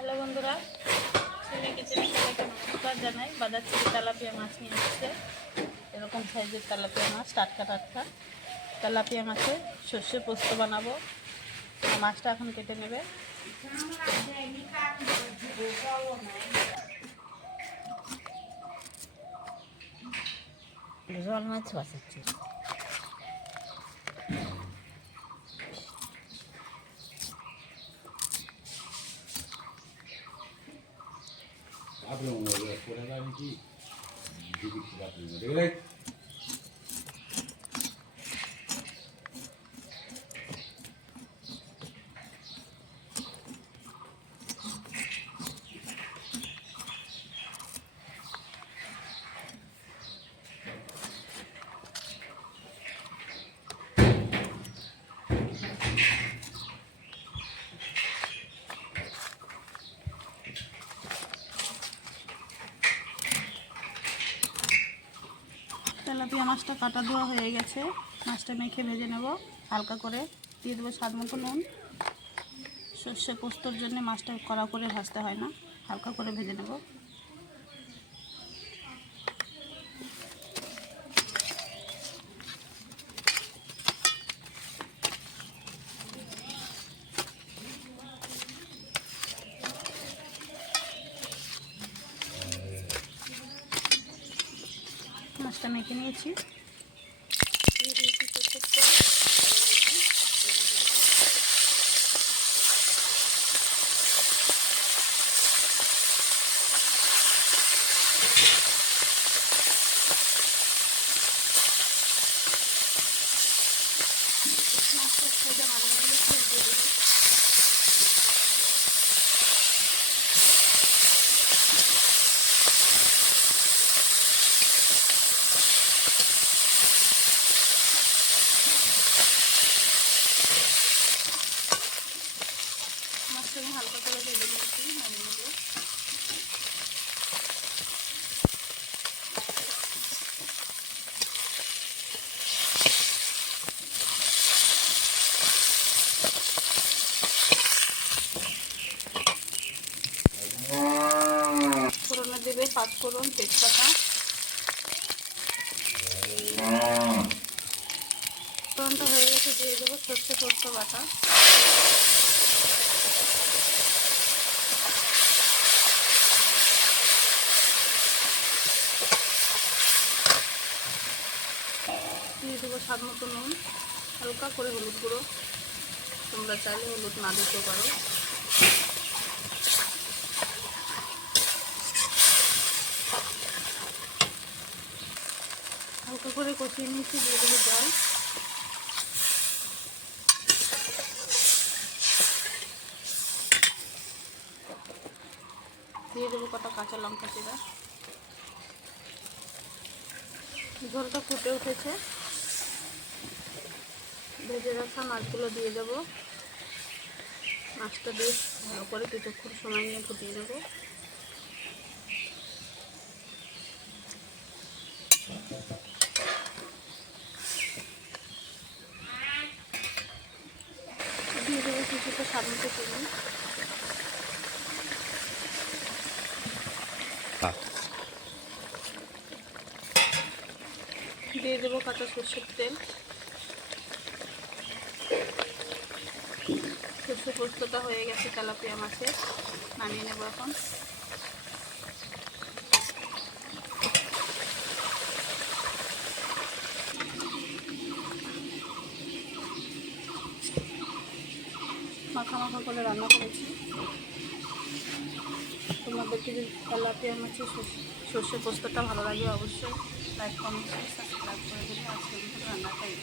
Hello বন্ধুরা, ছেলে কিচেনে সবাইকে নমস্কার জানাই। বাজার থেকে তেলাপিয়া মাছ নিয়ে এসছে। এরকম সাইজের তেলাপিয়া মাছ, টাটকা টাটকা তেলাপিয়া মাছে সর্ষে পোস্ত বানাবো। মাছটা এখন কেটে নেবে। জল মাছ বাঁচাচ্ছি Je vous remercie. তেলাপিয়া মাছটা কাটা দেওয়া হয়ে গেছে। মাছটা মেখে ভেজে নেব, হালকা করে। দিয়ে দেবো স্বাদ মতো নুন। সর্ষে পোস্তর জন্য মাছটা কড়া করে ভাজতে হয় না, হালকা করে ভেজে নেব। মাছটা মেখে নিয়েছি। মাছটা ভালো আমি হালকা করে ভেজে নিয়েছি নামিয়ে নেব। ফোড়নে দেবে পাঁচ ফোড়ন তেজপাতা। হয়ে গেছে, দিয়ে দেবো সর্ষে পোস্ত বাটা। দেবো স্বাদ মতো নুন, হালকা করে হলুদ গুঁড়ো। তোমরা চাইলে হলুদ না দিতেও পারো। হালকা করে কষিয়ে নিয়েছি, দিয়ে দেবো জল। দিয়ে দেবো কটা কাঁচা লঙ্কা চিরা। ঝোলটা ফুটে উঠেছে। ভেজে রাখা মাছগুলো দিয়ে দেবো। মাছটা বেশ ভালো করে কিছুক্ষণ সময় নিয়ে ফুটিয়ে দেবো। দিয়ে দেবো কিছুটা মতো চিনি। দিয়ে দেবো কাঁচা সর্ষের তেল। সর্ষে পোস্তটা হয়ে গেছে তেলাপিয়া মাছের নামিয়ে নেব এখন। মাখা মাখা করে রান্না করেছি। তোমাদেরকে যদি তেলাপিয়া মাছের সর্ষে- পোস্তটা ভালো লাগে অবশ্যই লাইক কমেন্ট সাবস্ক্রাইব করে দিলে আজকে রান্নাটাই।